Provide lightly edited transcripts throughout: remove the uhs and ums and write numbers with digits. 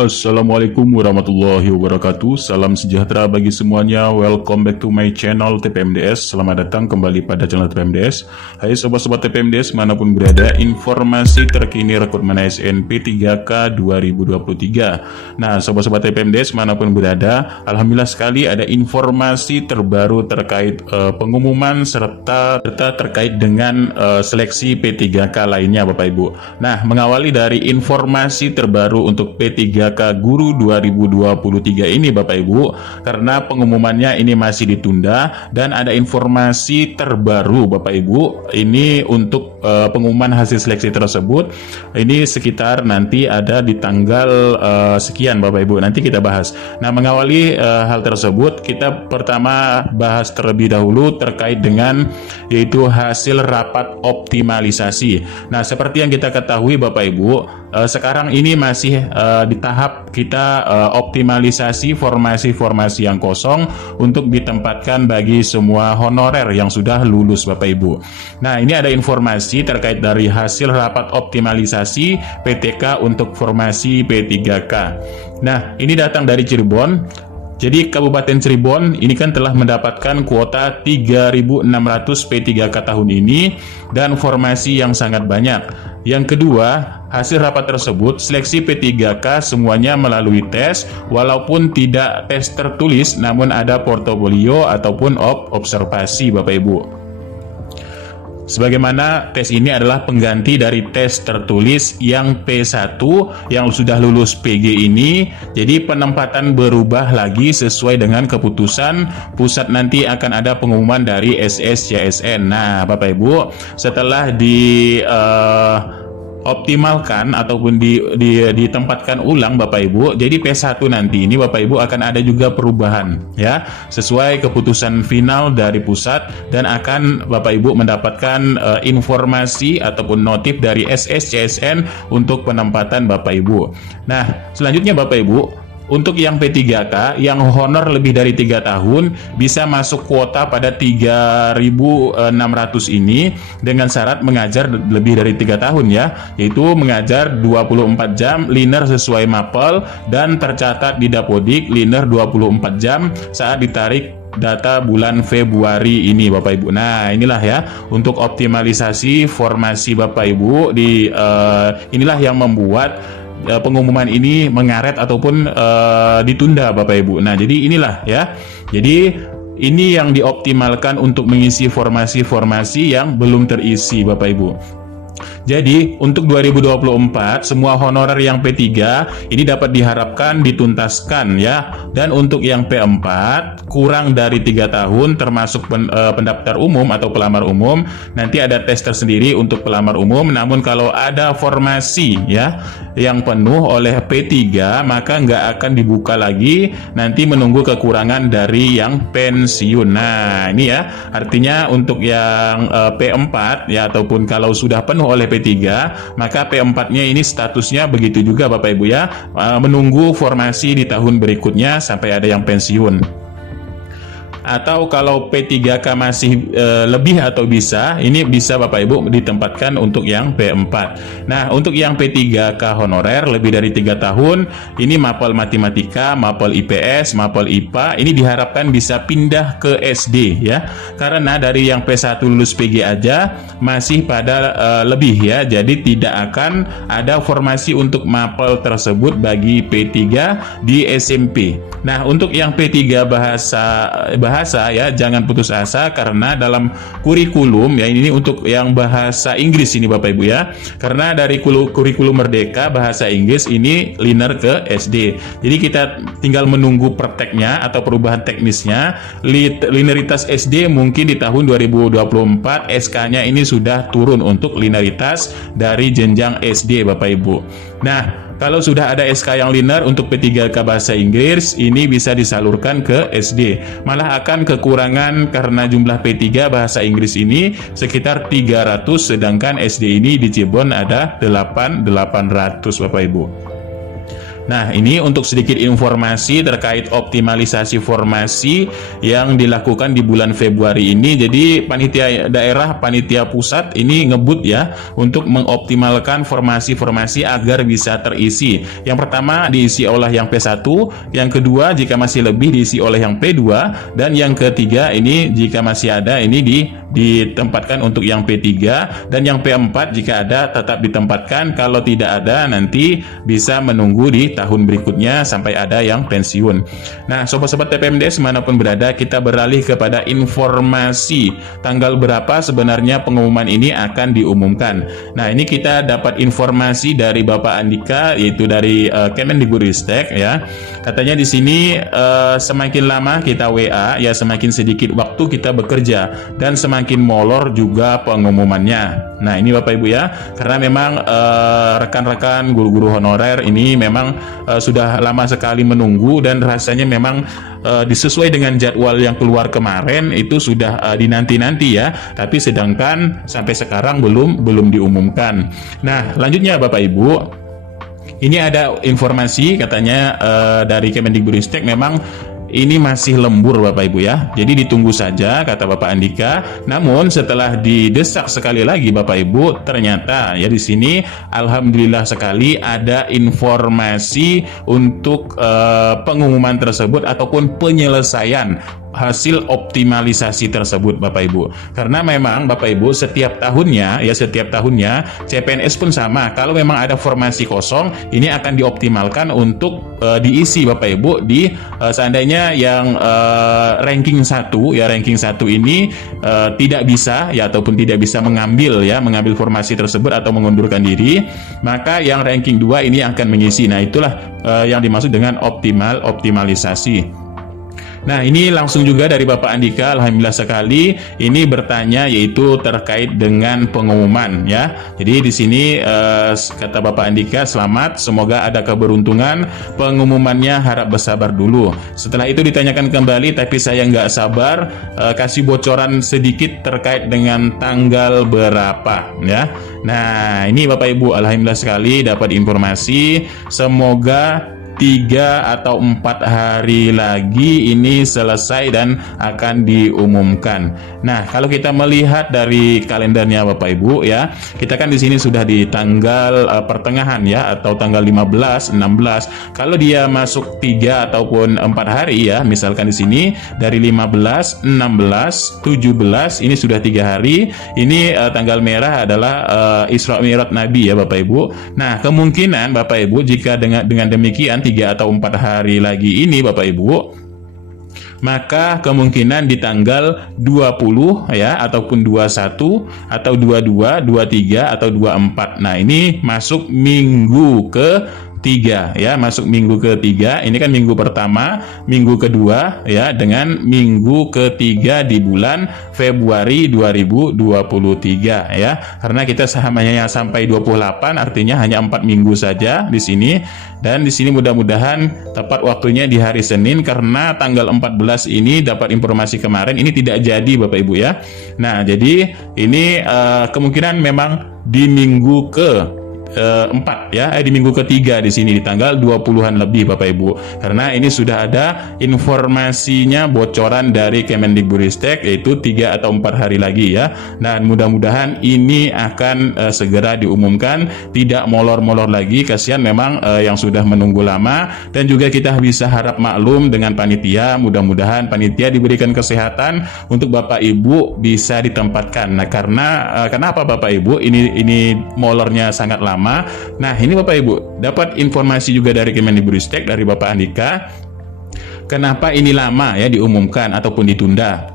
Assalamualaikum warahmatullahi wabarakatuh. Salam sejahtera bagi semuanya. Welcome back to my channel TPMDS. Selamat datang kembali pada channel TPMDS. Hai sobat-sobat TPMDS manapun berada, informasi terkini rekrutmen ASN P3K 2023. Nah sobat-sobat TPMDS manapun berada, alhamdulillah sekali ada informasi terbaru terkait pengumuman serta terkait dengan seleksi P3K lainnya Bapak Ibu. Nah mengawali dari informasi terbaru untuk P3K Guru 2023 ini Bapak Ibu, karena pengumumannya ini masih ditunda dan ada informasi terbaru Bapak Ibu. Ini untuk pengumuman hasil seleksi tersebut ini sekitar nanti ada di tanggal sekian Bapak Ibu, nanti kita bahas. Nah mengawali hal tersebut, kita pertama bahas terlebih dahulu terkait dengan yaitu hasil rapat optimalisasi. Nah seperti yang kita ketahui Bapak Ibu, sekarang ini masih di tahap kita optimalisasi formasi-formasi yang kosong untuk ditempatkan bagi semua honorer yang sudah lulus Bapak Ibu. Nah ini ada informasi terkait dari hasil rapat optimalisasi PTK untuk formasi P3K. Nah ini datang dari Cirebon. Jadi Kabupaten Cirebon ini kan telah mendapatkan kuota 3.600 P3K tahun ini dan formasi yang sangat banyak. Yang kedua, hasil rapat tersebut seleksi P3K semuanya melalui tes, walaupun tidak tes tertulis namun ada portofolio ataupun observasi Bapak Ibu. Sebagaimana tes ini adalah pengganti dari tes tertulis yang P1 yang sudah lulus PG ini. Jadi penempatan berubah lagi sesuai dengan keputusan pusat, nanti akan ada pengumuman dari SSCSN. Nah Bapak Ibu, setelah optimalkan ataupun ditempatkan ulang Bapak Ibu, jadi P1 nanti ini Bapak Ibu akan ada juga perubahan ya, sesuai keputusan final dari pusat, dan akan Bapak Ibu mendapatkan informasi ataupun notif dari SSCSN untuk penempatan Bapak Ibu. Nah selanjutnya Bapak Ibu, untuk yang P3K yang honor lebih dari 3 tahun bisa masuk kuota pada 3.600 ini dengan syarat mengajar lebih dari 3 tahun ya, yaitu mengajar 24 jam linear sesuai mapel dan tercatat di Dapodik linear 24 jam saat ditarik data bulan Februari ini Bapak Ibu. Nah inilah ya untuk optimalisasi formasi Bapak Ibu inilah yang membuat pengumuman ini mengaret ataupun ditunda Bapak Ibu. Nah jadi inilah ya, jadi ini yang dioptimalkan untuk mengisi formasi-formasi yang belum terisi Bapak Ibu. Jadi untuk 2024 semua honorer yang P3 ini dapat diharapkan dituntaskan ya. Dan untuk yang P4 kurang dari 3 tahun termasuk pendaftar umum atau pelamar umum, nanti ada tes tersendiri untuk pelamar umum. Namun kalau ada formasi ya yang penuh oleh P3 maka nggak akan dibuka lagi, nanti menunggu kekurangan dari yang pensiun. Nah ini ya artinya untuk yang P4 ya, ataupun kalau sudah penuh oleh P3 maka P4-nya ini statusnya begitu juga Bapak Ibu ya, menunggu formasi di tahun berikutnya sampai ada yang pensiun. Atau kalau P3K masih lebih atau bisa, ini bisa Bapak Ibu ditempatkan untuk yang P4. Nah untuk yang P3K honorer lebih dari 3 tahun ini mapel matematika, mapel IPS, mapel IPA ini diharapkan bisa pindah ke SD ya, karena dari yang P1 lulus PG aja masih pada lebih ya, jadi tidak akan ada formasi untuk mapel tersebut bagi P3 di SMP. Nah untuk yang P3 bahasa ya, jangan putus asa karena dalam kurikulum ya, ini untuk yang bahasa Inggris ini Bapak Ibu ya, karena dari kurikulum Merdeka bahasa Inggris ini linear ke SD. Jadi kita tinggal menunggu prakteknya atau perubahan teknisnya. Linearitas SD mungkin di tahun 2024 SK-nya ini sudah turun untuk linearitas dari jenjang SD Bapak Ibu. Nah kalau sudah ada SK yang linear untuk P3K bahasa Inggris ini bisa disalurkan ke SD. Malah akan kekurangan karena jumlah P3 bahasa Inggris ini sekitar 300, sedangkan SD ini di Cirebon ada 800 Bapak Ibu. Nah, ini untuk sedikit informasi terkait optimalisasi formasi yang dilakukan di bulan Februari ini. Jadi panitia daerah, panitia pusat ini ngebut ya untuk mengoptimalkan formasi-formasi agar bisa terisi. Yang pertama diisi oleh yang P1, yang kedua jika masih lebih diisi oleh yang P2, dan yang ketiga ini jika masih ada ini ditempatkan untuk yang P3, dan yang P4 jika ada tetap ditempatkan, kalau tidak ada nanti bisa menunggu di tahun berikutnya sampai ada yang pensiun. Nah, sobat-sobat TPMDS manapun berada, kita beralih kepada informasi tanggal berapa sebenarnya pengumuman ini akan diumumkan. Nah, ini kita dapat informasi dari Bapak Andika, yaitu dari Kemendikbudristek ya. Katanya di sini semakin lama kita WA ya semakin sedikit waktu kita bekerja dan semakin molor juga pengumumannya. Nah, ini Bapak Ibu ya, karena memang rekan-rekan guru-guru honorer ini memang sudah lama sekali menunggu dan rasanya memang disesuai dengan jadwal yang keluar kemarin itu sudah dinanti-nanti ya, tapi sedangkan sampai sekarang belum diumumkan. Nah, lanjutnya Bapak Ibu, ini ada informasi katanya dari Kemendikbudristek memang ini masih lembur Bapak Ibu ya. Jadi ditunggu saja kata Bapak Andika. Namun setelah didesak sekali lagi Bapak Ibu, ternyata ya di sini alhamdulillah sekali ada informasi untuk pengumuman tersebut ataupun penyelesaian hasil optimalisasi tersebut Bapak Ibu. Karena memang Bapak Ibu setiap tahunnya CPNS pun sama. Kalau memang ada formasi kosong, ini akan dioptimalkan untuk diisi Bapak Ibu di seandainya yang ranking 1 ini tidak bisa ya ataupun tidak bisa mengambil formasi tersebut atau mengundurkan diri, maka yang ranking 2 ini akan mengisi. Nah, itulah yang dimaksud dengan optimalisasi. Nah, ini langsung juga dari Bapak Andika, alhamdulillah sekali ini bertanya yaitu terkait dengan pengumuman ya. Jadi di sini kata Bapak Andika, selamat, semoga ada keberuntungan, pengumumannya harap bersabar dulu. Setelah itu ditanyakan kembali, tapi saya nggak sabar, kasih bocoran sedikit terkait dengan tanggal berapa ya. Nah, ini Bapak Ibu, alhamdulillah sekali dapat informasi, semoga 3 atau 4 hari lagi ini selesai dan akan diumumkan. Nah, kalau kita melihat dari kalendernya Bapak Ibu ya, kita kan di sini sudah di tanggal pertengahan ya atau tanggal 15, 16. Kalau dia masuk 3 ataupun 4 hari ya, misalkan di sini dari 15, 16, 17 ini sudah 3 hari. Ini tanggal merah adalah Isra Mi'raj Nabi ya Bapak Ibu. Nah, kemungkinan Bapak Ibu jika dengan demikian 3 atau 4 hari lagi ini Bapak Ibu, maka kemungkinan di tanggal 20 ya ataupun 21 atau 22, 23 atau 24. Nah, ini masuk minggu ke-3 ya, masuk minggu ke-3. Ini kan minggu pertama, minggu kedua ya, dengan minggu ke-3 di bulan Februari 2023 ya. Karena kita hanya sampai 28, artinya hanya 4 minggu saja di sini. Dan di sini mudah-mudahan tepat waktunya di hari Senin, karena tanggal 14 ini dapat informasi kemarin ini tidak jadi Bapak Ibu ya. Nah, jadi ini kemungkinan memang di minggu ke-4 ya, di minggu ke-3 di sini di tanggal 20-an lebih Bapak Ibu. Karena ini sudah ada informasinya bocoran dari Kemendikbudristek yaitu 3 atau 4 hari lagi ya. Dan mudah-mudahan ini akan segera diumumkan, tidak molor-molor lagi. Kasihan memang yang sudah menunggu lama, dan juga kita bisa harap maklum dengan panitia. Mudah-mudahan panitia diberikan kesehatan untuk Bapak Ibu bisa ditempatkan. Nah, karena kenapa Bapak Ibu ini molornya sangat lama. Nah, ini Bapak Ibu dapat informasi juga dari Kemendikbudristek dari Bapak Andika, kenapa ini lama ya diumumkan ataupun ditunda.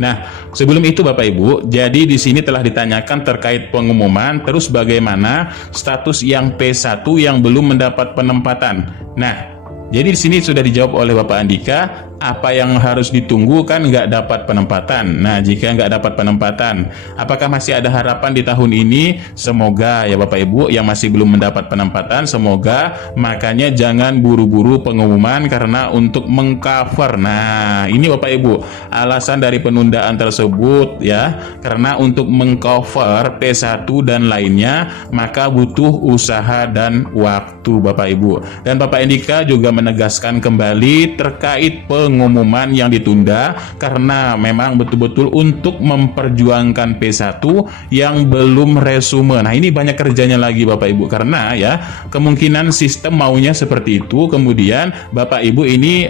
Nah, sebelum itu Bapak Ibu, jadi di sini telah ditanyakan terkait pengumuman, terus bagaimana status yang P1 yang belum mendapat penempatan. Nah, jadi di sini sudah dijawab oleh Bapak Andika, apa yang harus ditunggu kan nggak dapat penempatan. Nah, jika nggak dapat penempatan, apakah masih ada harapan di tahun ini? Semoga ya Bapak Ibu yang masih belum mendapat penempatan, semoga. Makanya jangan buru-buru pengumuman karena untuk mengcover. Nah, ini Bapak Ibu alasan dari penundaan tersebut ya, karena untuk mengcover P1 dan lainnya maka butuh usaha dan waktu Bapak Ibu. Dan Bapak Indika juga menegaskan kembali terkait pengumuman yang ditunda karena memang betul-betul untuk memperjuangkan P1 yang belum resume. Nah, ini banyak kerjanya lagi Bapak Ibu karena ya kemungkinan sistem maunya seperti itu, kemudian Bapak Ibu ini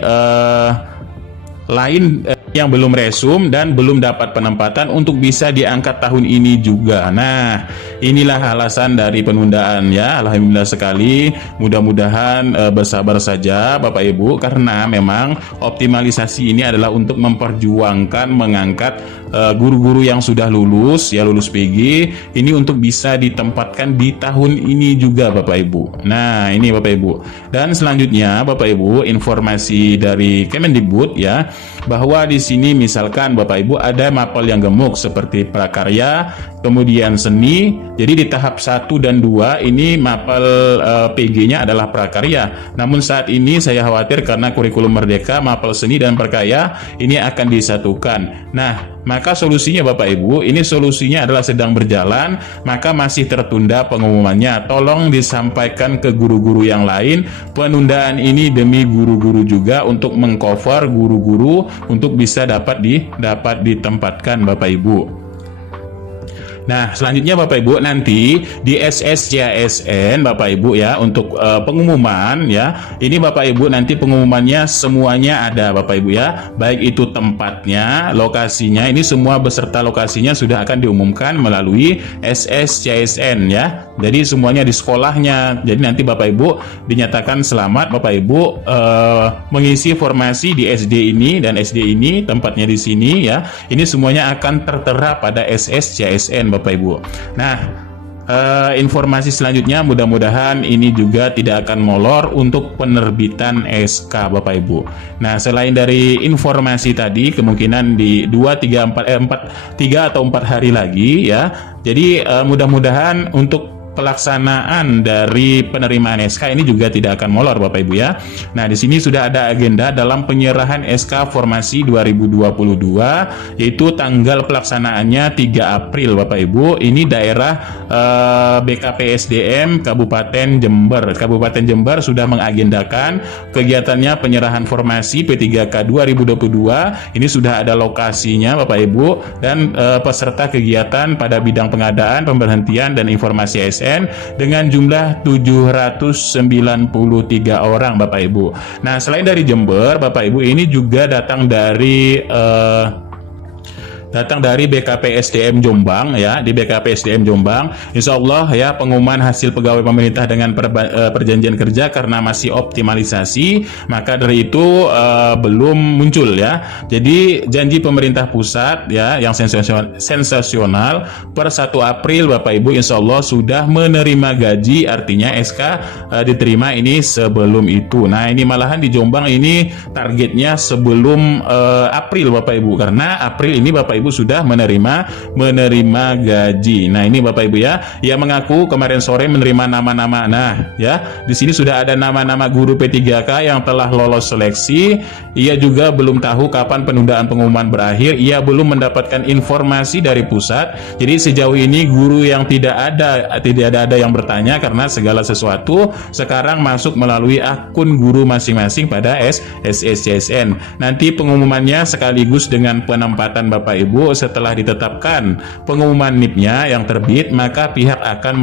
lain yang belum resum dan belum dapat penempatan untuk bisa diangkat tahun ini juga. Nah, inilah alasan dari penundaan ya. Alhamdulillah sekali. Mudah-mudahan bersabar saja Bapak Ibu karena memang optimalisasi ini adalah untuk memperjuangkan mengangkat guru-guru yang sudah lulus ya, lulus PG ini untuk bisa ditempatkan di tahun ini juga Bapak Ibu. Nah, ini Bapak Ibu. Dan selanjutnya Bapak Ibu, informasi dari Kemendikbud ya, bahwa di sini misalkan Bapak Ibu ada mapel yang gemuk seperti prakarya, kemudian seni. Jadi di tahap 1 dan 2 ini mapel PG-nya adalah prakarya. Namun saat ini saya khawatir karena kurikulum merdeka, mapel seni dan prakarya ini akan disatukan. Nah, maka solusinya Bapak Ibu, ini solusinya adalah sedang berjalan, maka masih tertunda pengumumannya. Tolong disampaikan ke guru-guru yang lain, penundaan ini demi guru-guru juga untuk mengcover guru-guru untuk bisa dapat ditempatkan Bapak Ibu. Nah, selanjutnya Bapak Ibu nanti di SSCASN Bapak Ibu ya untuk pengumuman ya. Ini Bapak Ibu nanti pengumumannya semuanya ada Bapak Ibu ya. Baik itu tempatnya, lokasinya, ini semua beserta lokasinya sudah akan diumumkan melalui SSCASN ya. Jadi semuanya di sekolahnya. Jadi nanti Bapak Ibu dinyatakan selamat Bapak Ibu mengisi formasi di SD ini dan SD ini tempatnya di sini ya. Ini semuanya akan tertera pada SSCASN Bapak Ibu. Nah, informasi selanjutnya mudah-mudahan ini juga tidak akan molor untuk penerbitan SK Bapak Ibu. Nah, selain dari informasi tadi kemungkinan di 3 atau 4 hari lagi ya. Jadi mudah-mudahan untuk pelaksanaan dari penerimaan SK ini juga tidak akan molor Bapak Ibu ya. Nah, di sini sudah ada agenda dalam penyerahan SK Formasi 2022 yaitu tanggal pelaksanaannya 3 April Bapak Ibu. Ini daerah BKPSDM Kabupaten Jember. Kabupaten Jember sudah mengagendakan kegiatannya penyerahan formasi P3K 2022. Ini sudah ada lokasinya Bapak Ibu dan peserta kegiatan pada bidang pengadaan, pemberhentian dan informasi ASN dengan jumlah 793 orang Bapak Ibu. Nah, selain dari Jember Bapak Ibu ini juga datang dari BKPSDM Jombang ya. Di BKPSDM Jombang insya Allah ya pengumuman hasil pegawai pemerintah dengan perjanjian kerja karena masih optimalisasi maka dari itu belum muncul ya. Jadi janji pemerintah pusat ya yang sensasional per 1 April Bapak Ibu insya Allah sudah menerima gaji, artinya SK diterima ini sebelum itu. Nah, ini malahan di Jombang ini targetnya sebelum April Bapak Ibu, karena April ini Bapak Ibu sudah menerima gaji. Nah, ini Bapak Ibu ya, yang mengaku kemarin sore menerima nama-nama. Nah, ya, di sini sudah ada nama-nama guru P3K yang telah lolos seleksi. Ia juga belum tahu kapan penundaan pengumuman berakhir. Ia belum mendapatkan informasi dari pusat. Jadi sejauh ini guru yang tidak ada yang bertanya karena segala sesuatu sekarang masuk melalui akun guru masing-masing pada SSCASN. Nanti pengumumannya sekaligus dengan penempatan Bapak Ibu setelah ditetapkan pengumuman NIP-nya yang terbit, maka pihak akan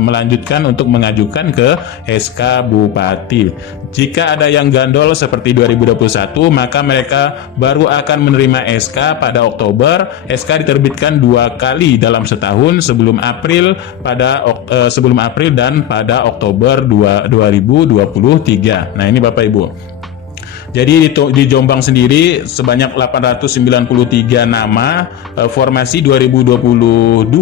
melanjutkan untuk mengajukan ke SK Bupati. Jika ada yang gandol seperti 2021, maka mereka baru akan menerima SK pada Oktober. SK diterbitkan 2 kali dalam setahun, sebelum April dan pada Oktober 2023. Nah, ini Bapak Ibu. Jadi di Jombang sendiri sebanyak 893 nama formasi 2022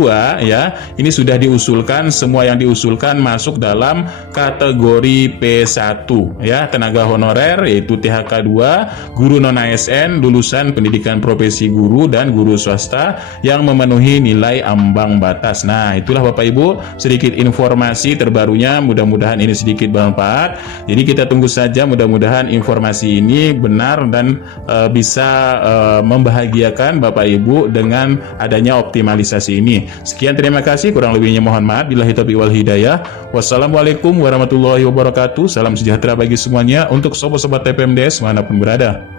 ya. Ini sudah diusulkan, semua yang diusulkan masuk dalam kategori P1 ya, tenaga honorer yaitu THK 2, guru non ASN, lulusan pendidikan profesi guru dan guru swasta yang memenuhi nilai ambang batas. Nah, itulah Bapak Ibu sedikit informasi terbarunya, mudah-mudahan ini sedikit bermanfaat. Jadi kita tunggu saja, mudah-mudahan informasi ini benar dan bisa membahagiakan Bapak Ibu dengan adanya optimalisasi ini. Sekian, terima kasih, kurang lebihnya mohon maaf. Billahi taufiq wal hidayah. Wassalamualaikum warahmatullahi wabarakatuh. Salam sejahtera bagi semuanya untuk sobat-sobat TPMDS manapun berada.